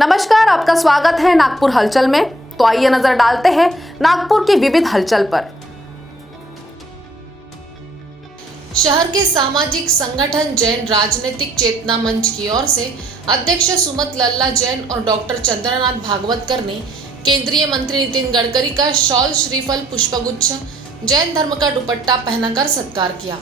नमस्कार, आपका स्वागत है नागपुर हलचल में। तो आइए नजर डालते हैं नागपुर की विविध हलचल पर। शहर के सामाजिक संगठन जैन राजनीतिक चेतना मंच की ओर से अध्यक्ष सुमत लल्ला जैन और डॉक्टर चंद्रनाथ भागवतकर ने केंद्रीय मंत्री नितिन गडकरी का शॉल, श्रीफल, पुष्पगुच्छ, जैन धर्म का दुपट्टा पहनाकर सत्कार किया।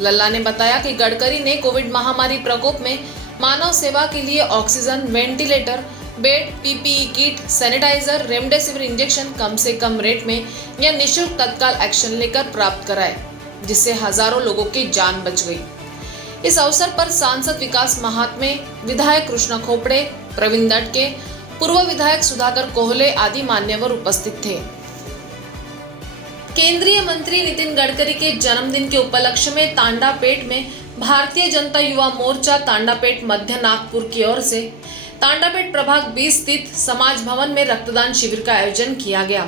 लल्ला ने बताया कि गडकरी ने कोविड महामारी प्रकोप में मानव सेवा के लिए oxygen, ventilator, bed, PPE kit, sanitiser, remdesivir injection कम से कम रेट में या निःशुल्क तत्काल एक्शन लेकर प्राप्त कराए, जिससे हजारों लोगों की जान बच गई। इस अवसर पर सांसद विकास महात्मे, विधायक कृष्ण खोपड़े, प्रवीण दटके, पूर्व विधायक सुधाकर कोहले आदि मान्यवर उपस्थित थे। केंद्रीय मंत्री नितिन गडकरी के जन्मदिन के उपलक्ष्य में तांडापेट में भारतीय जनता युवा मोर्चा तांडापेट मध्य नागपुर की ओर से तांडापेट प्रभाग 20 स्थित समाज भवन में रक्तदान शिविर का आयोजन किया गया।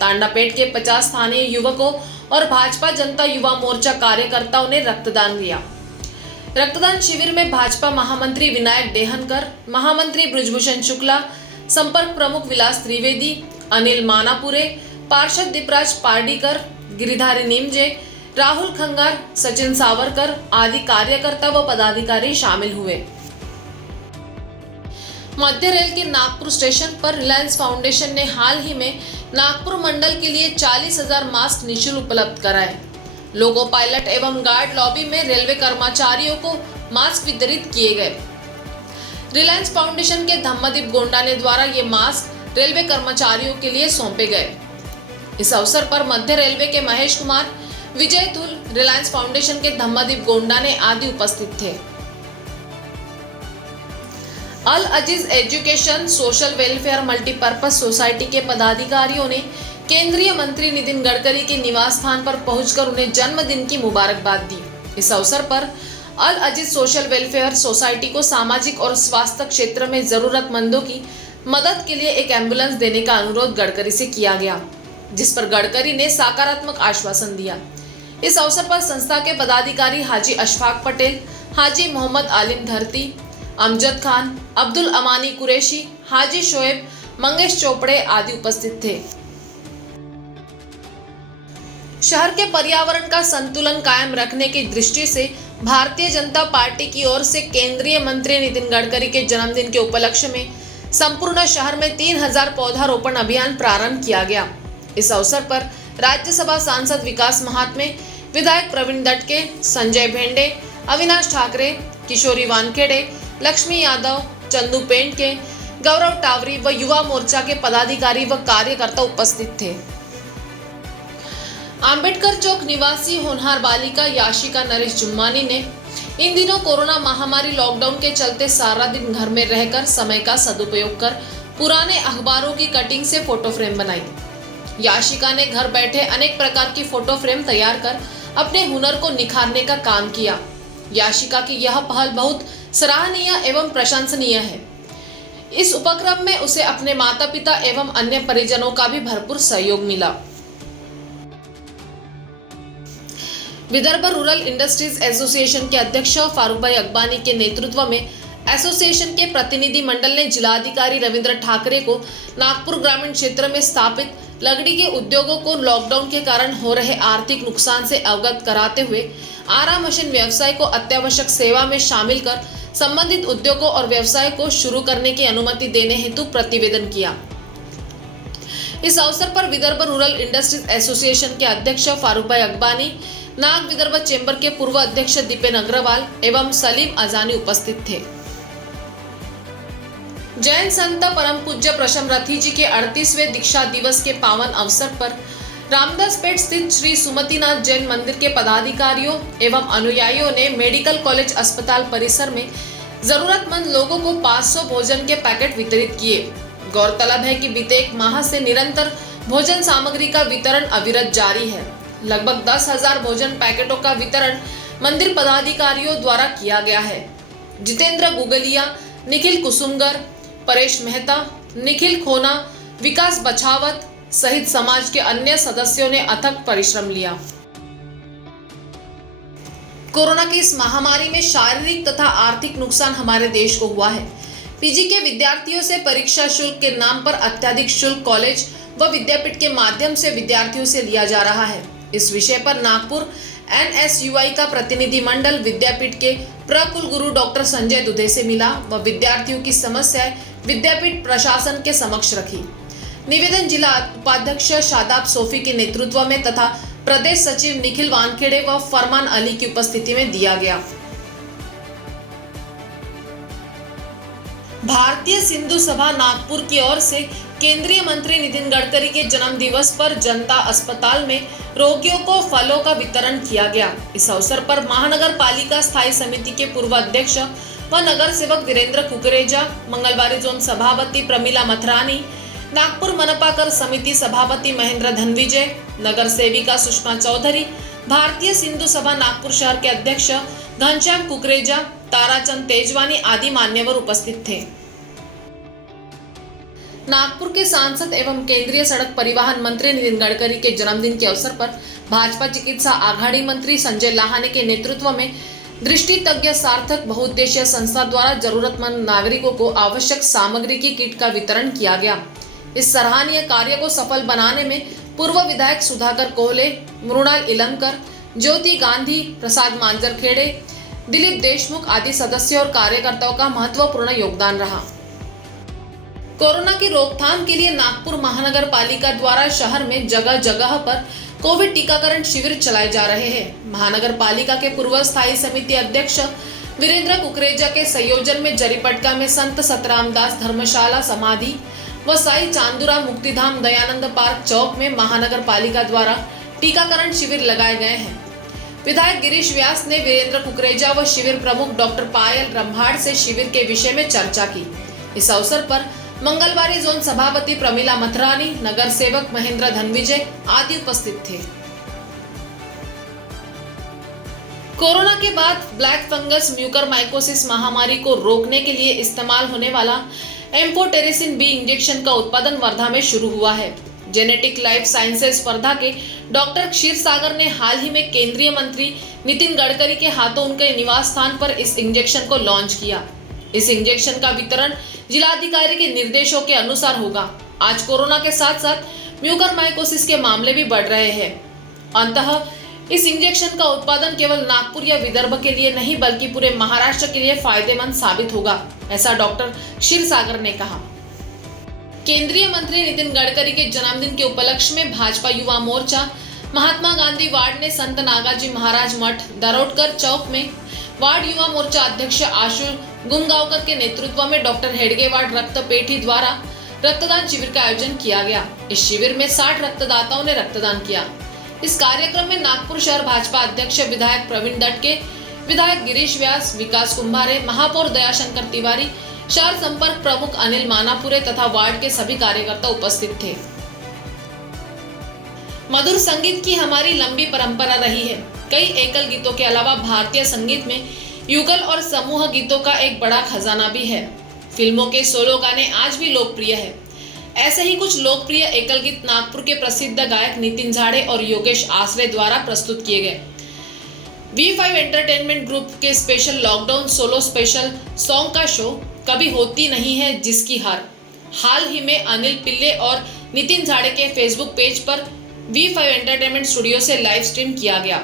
तांडापेट के 50 स्थानीय युवकों और भाजपा जनता युवा मोर्चा कार्यकर्ताओं ने रक्तदान दिया। रक्तदान शिविर में भाजपा महामंत्री विनायक डेहनकर, महामंत्री ब्रजभूषण शुक्ला, संपर्क प्रमुख विलास त्रिवेदी, अनिल मानापुरे, पार्षद दीपराज पार्डीकर, गिरिधारी निमजे, राहुल खंगार, सचिन सावरकर आदि कार्यकर्ता व पदाधिकारी शामिल हुए। मध्य रेल के नागपुर स्टेशन पर रिलायंस फाउंडेशन ने हाल ही में नागपुर मंडल के लिए 40,000 मास्क निःशुल्क उपलब्ध कराए। लोको पायलट एवं गार्ड लॉबी में रेलवे कर्मचारियों को मास्क वितरित किए गए। रिलायंस फाउंडेशन के धम्मदीप गोंडाने द्वारा ये मास्क रेलवे कर्मचारियों के लिए सौंपे गए। इस अवसर पर मध्य रेलवे के महेश कुमार, विजय तुल, रिलायंस फाउंडेशन के धम्मदीप गोंडाने आदि उपस्थित थे। Al Aziz education social welfare multipurpose society के पदाधिकारियों ने केंद्रीय मंत्री नितिन गडकरी के निवास स्थान पर पहुंचकर उन्हें जन्मदिन की मुबारकबाद दी। इस अवसर पर अल अजीज सोशल वेलफेयर सोसाइटी को सामाजिक और स्वास्थ्य क्षेत्र में जरूरतमंदों की मदद के लिए एक एम्बुलेंस देने का अनुरोध गडकरी से किया गया, जिस पर गडकरी ने सकारात्मक आश्वासन दिया। इस अवसर पर संस्था के पदाधिकारी हाजी अशफाक पटेल, हाजी मोहम्मद आलिम धरती, अमजद खान, अब्दुल अमानी कुरैशी, हाजी शोएब, मंगेश चोपड़े आदि उपस्थित थे। शहर के पर्यावरण का संतुलन कायम रखने की दृष्टि से भारतीय जनता पार्टी की ओर से केंद्रीय मंत्री नितिन गडकरी के जन्मदिन के उपलक्ष्य में संपूर्ण शहर में 3000 पौधारोपण अभियान प्रारंभ किया गया। इस अवसर पर राज्यसभा सांसद विकास महात्मे, विधायक प्रवीण दटके, संजय भेंडे, अविनाश ठाकरे, किशोरी वानखेड़े, लक्ष्मी यादव, चंदू पेंटके, गौरव टावरी व युवा मोर्चा के पदाधिकारी व कार्यकर्ता उपस्थित थे। अंबेडकर चौक निवासी होनहार बालिका याशिका नरेश जुम्मानी ने इन दिनों कोरोना महामारी लॉकडाउन के चलते सारा दिन घर में रहकर समय का सदुपयोग कर पुराने अखबारों की कटिंग से फोटो फ्रेम बनाई। याशिका ने घर बैठे अनेक प्रकार की फोटो फ्रेम तैयार कर अपने हुनर को निखारने का काम किया। याशिका की यह पहल बहुत सराहनीय एवं प्रशंसनीय है। इस उपक्रम में उसे अपने माता पिता एवं अन्य परिजनों का भी भरपूर सहयोग मिला। विदर्भ रूरल इंडस्ट्रीज एसोसिएशन के अध्यक्ष फारूक भाई अकबानी के नेतृत्व में एसोसिएशन के प्रतिनिधि मंडल ने जिलाधिकारी रविंद्र ठाकरे को नागपुर ग्रामीण क्षेत्र में स्थापित लकड़ी के उद्योगों को लॉकडाउन के कारण हो रहे आर्थिक नुकसान से अवगत कराते हुए आरा मशीन व्यवसाय को अत्यावश्यक सेवा में शामिल कर संबंधित उद्योगों और व्यवसाय को शुरू करने की अनुमति देने हेतु प्रतिवेदन किया। इस अवसर पर विदर्भ रूरल इंडस्ट्रीज एसोसिएशन के अध्यक्ष फारूक भाई अकबानी, नाग विदर्भ चेंबर के पूर्व अध्यक्ष दीपेन अग्रवाल एवं सलीम अजानी उपस्थित थे। जैन संत परम पूज्य प्रशम रथी जी के 38वें दीक्षा दिवस के पावन अवसर पर रामदासपेट स्थित श्री सुमतिनाथ जैन मंदिर के पदाधिकारियों एवं अनुयायियों ने मेडिकल कॉलेज अस्पताल परिसर में जरूरतमंद लोगों को 500 भोजन के पैकेट वितरित किए। गौरतलब है कि बीते 1 माह से निरंतर भोजन सामग्री का वितरण अविरत जारी है। लगभग 10,000 भोजन पैकेटों का वितरण मंदिर पदाधिकारियों द्वारा किया गया है। जितेंद्र गुगलिया, निखिल कुसुमगर, परेश मेहता, निखिल खोना, विकास बछावत सहित समाज के अन्य सदस्यों ने अथक परिश्रम लिया। कोरोना की इस महामारी में शारीरिक तथा आर्थिक नुकसान हमारे देश को हुआ है। पीजी के विद्यार्थियों से परीक्षा शुल्क के नाम पर अत्यधिक शुल्क कॉलेज व विद्यापीठ के माध्यम से विद्यार्थियों से लिया जा रहा है। इस विषय पर नागपुर NSUI का प्रतिनिधिमंडल विद्यापीठ के प्रकुलगुरु डॉक्टर संजय दुधे से मिला व विद्यार्थियों की समस्याएं विद्यापीठ प्रशासन के समक्ष रखी। निवेदन जिला उपाध्यक्ष शादाब सोफी के नेतृत्व में तथा प्रदेश सचिव निखिल वानखेड़े व फरमान अली की उपस्थिति में दिया गया। भारतीय सिंधु सभा नागपुर की ओर से केंद्रीय मंत्री नितिन गडकरी के जन्म दिवस पर जनता अस्पताल में रोगियों को फलों का वितरण किया गया। इस अवसर पर महानगर पालिका स्थायी समिति के पूर्व अध्यक्ष व नगर सेवक वीरेंद्र कुकरेजा, मंगलवारी जोन सभापति प्रमिला मथरानी, नागपुर मनपा कर समिति सभापति महेंद्र धनविजय, नगर सेविका सुषमा चौधरी, भारतीय सिंधु सभा नागपुर शहर के अध्यक्ष घनश्याम कुकरेजा, ताराचंद तेजवानी आदि मान्यवर उपस्थित थे। नागपुर के सांसद एवं केंद्रीय सड़क परिवहन मंत्री नितिन गडकरी के जन्मदिन के अवसर पर भाजपा चिकित्सा आघाड़ी मंत्री संजय लाहाने के नेतृत्व में दृष्टि तज्ञ सार्थक बहुउद्देशीय संस्था द्वारा जरूरतमंद नागरिकों को आवश्यक सामग्री की किट का वितरण किया गया। इस सराहनीय कार्य को सफल बनाने में पूर्व विधायक सुधाकर कोहले, मृणाल इलमकर, ज्योति गांधी, प्रसाद मांजरखेड़े, दिलीप देशमुख आदि सदस्यों और कार्यकर्ताओं का महत्वपूर्ण योगदान रहा। कोरोना की रोकथाम के लिए नागपुर महानगर पालिका द्वारा शहर में जगह जगह पर कोविड टीकाकरण शिविर चलाए जा रहे हैं। महानगर पालिका के पूर्व स्थायी समिति अध्यक्ष वीरेंद्र कुकरेजा के संयोजन में जरीपटका में संत सतरामदास धर्मशाला समाधि व साई चांदुरा मुक्तिधाम दयानंद पार्क चौक में महानगर पालिका द्वारा टीकाकरण शिविर लगाए गए हैं। विधायक गिरीश व्यास ने वीरेंद्र कुकरेजा व शिविर प्रमुख डॉक्टर पायल रम्हाड़ से शिविर के विषय में चर्चा की। इस अवसर पर मंगलवारी जोन सभापति प्रमिला मथरानी, नगर सेवक महेंद्र धनविजय आदि उपस्थित थे। कोरोना के बाद ब्लैक फंगस म्यूकरमाइकोसिस महामारी को रोकने के लिए इस्तेमाल होने वाला एम्फोटेरिसिन बी इंजेक्शन का उत्पादन वर्धा में शुरू हुआ है। जेनेटिक लाइफ साइंसेज स्पर्धा के डॉक्टर क्षीरसागर ने हाल ही में केंद्रीय मंत्री नितिन गडकरी के हाथों उनके निवास स्थान पर इस इंजेक्शन को लॉन्च किया। इस इंजेक्शन का वितरण जिलाधिकारी के निर्देशों के अनुसार होगा। आज कोरोना के साथ साथ म्यूकरमाइकोसिस के मामले भी बढ़ रहे हैं। अंततः इस इंजेक्शन का उत्पादन केवल नागपुर या विदर्भ के लिए नहीं बल्कि पूरे महाराष्ट्र के लिए फायदेमंद साबित होगा, ऐसा डॉक्टर क्षीरसागर ने कहा। केंद्रीय मंत्री नितिन गडकरी के जन्मदिन के उपलक्ष्य में भाजपा युवा मोर्चा महात्मा गांधी वार्ड ने संत नागाजी महाराज मठ दरोटकर चौक में वार्ड युवा मोर्चा अध्यक्ष आशु गुंगावकर के नेतृत्व में डॉक्टर हेडगेवार रक्तपेठी द्वारा रक्तदान शिविर का आयोजन किया गया। इस शिविर में 60 रक्तदाताओं ने रक्तदान किया। इस कार्यक्रम में नागपुर शहर भाजपा अध्यक्ष विधायक प्रवीण दटके, विधायक गिरीश व्यास, विकास कुंभारे, महापौर दयाशंकर तिवारी, शहर संपर्क प्रमुख अनिल मानापुरे तथा वार्ड के सभी कार्यकर्ता उपस्थित थे। मधुर संगीत की हमारी लंबी परंपरा रही है। कई एकल गीतों के अलावा भारतीय संगीत में युगल और समूह गीतों का एक बड़ा खजाना भी है। फिल्मों के सोलो गाने आज भी लोकप्रिय है। ऐसे ही कुछ लोकप्रिय एकल गीत नागपुर के प्रसिद्ध गायक नितिन झाड़े और योगेश आसरे द्वारा प्रस्तुत किए गए। V5 एंटरटेनमेंट ग्रुप के special lockdown solo special song का शो कभी होती नहीं है जिसकी हाल ही में अनिल पिल्ले और नितिन झाड़े के फेसबुक पेज पर V5 एंटरटेनमेंट स्टूडियो से लाइव स्ट्रीम किया गया।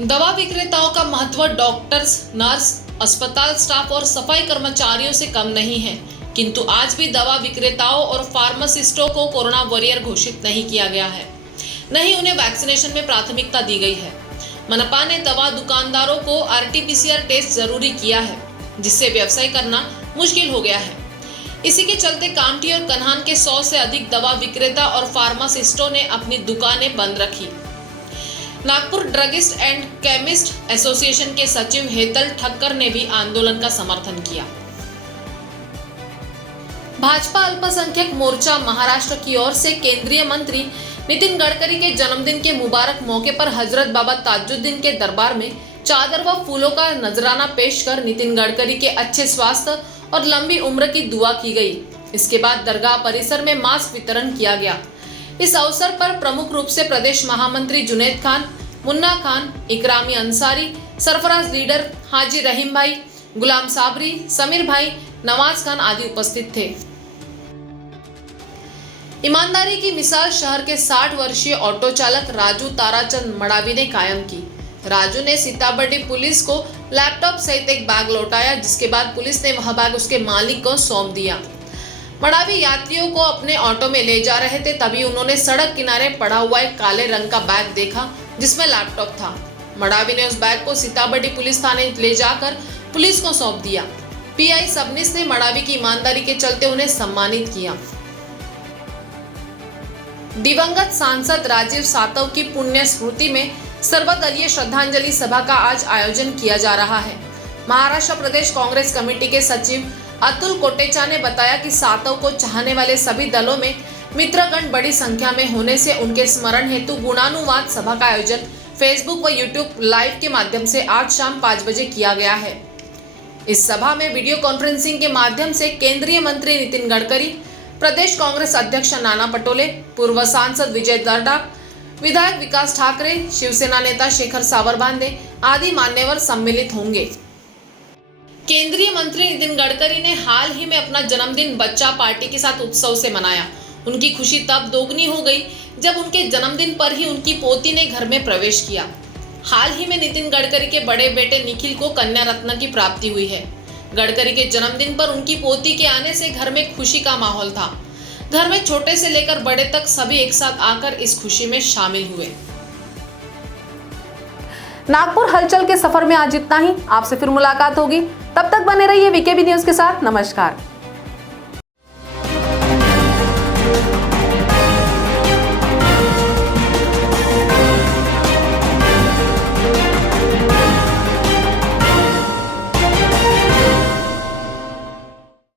दवा विक्रेताओं का महत्व डॉक्टर्स, नर्स, अस्पताल स्टाफ और सफाई कर्मचारियों से कम नहीं है, किंतु आज भी दवा विक्रेताओं और फार्मासिस्टों को कोरोना वॉरियर घोषित नहीं किया गया है, न ही उन्हें वैक्सीनेशन में प्राथमिकता दी गई है। मनपा ने दवा दुकानदारों को RT-PCR टेस्ट जरूरी किया है, जिससे व्यवसाय करना मुश्किल हो गया है। इसी के चलते कामठी और कन्हान के 100 से अधिक दवा विक्रेता और फार्मासिस्टों ने अपनी दुकानें बंद रखी। Nagpur druggist and chemist association के सचिव हेतल ठक्कर ने भी आंदोलन का समर्थन किया। भाजपा अल्पसंख्यक मोर्चा महाराष्ट्र की ओर से केंद्रीय मंत्री नितिन गडकरी के जन्मदिन के मुबारक मौके पर हजरत बाबा ताजुद्दीन के दरबार में चादर व फूलों का नजराना पेश कर नितिन गडकरी के अच्छे स्वास्थ्य और लंबी उम्र की दुआ की गई। इसके बाद दरगाह परिसर में मास्क वितरण किया गया। इस अवसर पर प्रमुख रूप से प्रदेश महामंत्री जुनैद खान, मुन्ना खान, इकरामी अंसारी, सरफराज लीडर, हाजी रहीम भाई, गुलाम साबरी, समीर भाई, नवाज खान आदि उपस्थित थे। ईमानदारी की मिसाल शहर के 60 वर्षीय ऑटो चालक राजू ताराचंद मडावी ने कायम की। राजू ने सीताबर्डी पुलिस को लैपटॉप सहित एक बैग लौटाया, जिसके बाद पुलिस ने वह बैग उसके मालिक को सौंप दिया। मडावी यात्रियों को अपने ऑटो में ले जा रहे थे, तभी उन्होंने सड़क किनारे पड़ा हुआ एक काले रंग का बैग देखा जिसमें लैपटॉप था। मडावी ने उस बैग को सीताबर्डी पुलिस थाने ले जाकर पुलिस को सौंप दिया। पीआई सबनीस ने मडावी की ईमानदारी के चलते उन्हें सम्मानित किया। दिवंगत सांसद राजीव सातव की पुण्य स्मृति में सर्वदलीय श्रद्धांजलि सभा का आज आयोजन किया जा रहा है। महाराष्ट्र प्रदेश कांग्रेस कमेटी के सचिव अतुल कोटेचा ने बताया कि सातव को चाहने वाले सभी दलों में मित्रगण बड़ी संख्या में होने से उनके स्मरण हेतु गुणानुवाद सभा का आयोजन फेसबुक व यूट्यूब लाइव के माध्यम से आज शाम 5 बजे किया गया है। इस सभा में वीडियो कॉन्फ्रेंसिंग के माध्यम से केंद्रीय मंत्री नितिन गडकरी, प्रदेश कांग्रेस अध्यक्ष नाना पटोले, पूर्व सांसद विजय दर्डा, विधायक विकास ठाकरे, शिवसेना नेता शेखर सावरबांदे आदि मान्यवर सम्मिलित होंगे। केंद्रीय मंत्री नितिन गडकरी ने हाल ही में अपना जन्मदिन बच्चा पार्टी के साथ उत्सव से मनाया। उनकी खुशी तब दोगुनी हो गई जब उनके जन्मदिन पर ही उनकी पोती ने घर में प्रवेश किया। हाल ही में नितिन गडकरी के बड़े बेटे निखिल को कन्या रत्न की प्राप्ति हुई है। गडकरी के जन्मदिन पर उनकी पोती के आने से घर में खुशी का माहौल था। घर में छोटे से लेकर बड़े तक सभी एक साथ आकर इस खुशी में शामिल हुए। नागपुर हलचल के सफर में आज इतना ही। आपसे फिर मुलाकात होगी, तब तक बने रहिए वीकेबी न्यूज के साथ। नमस्कार।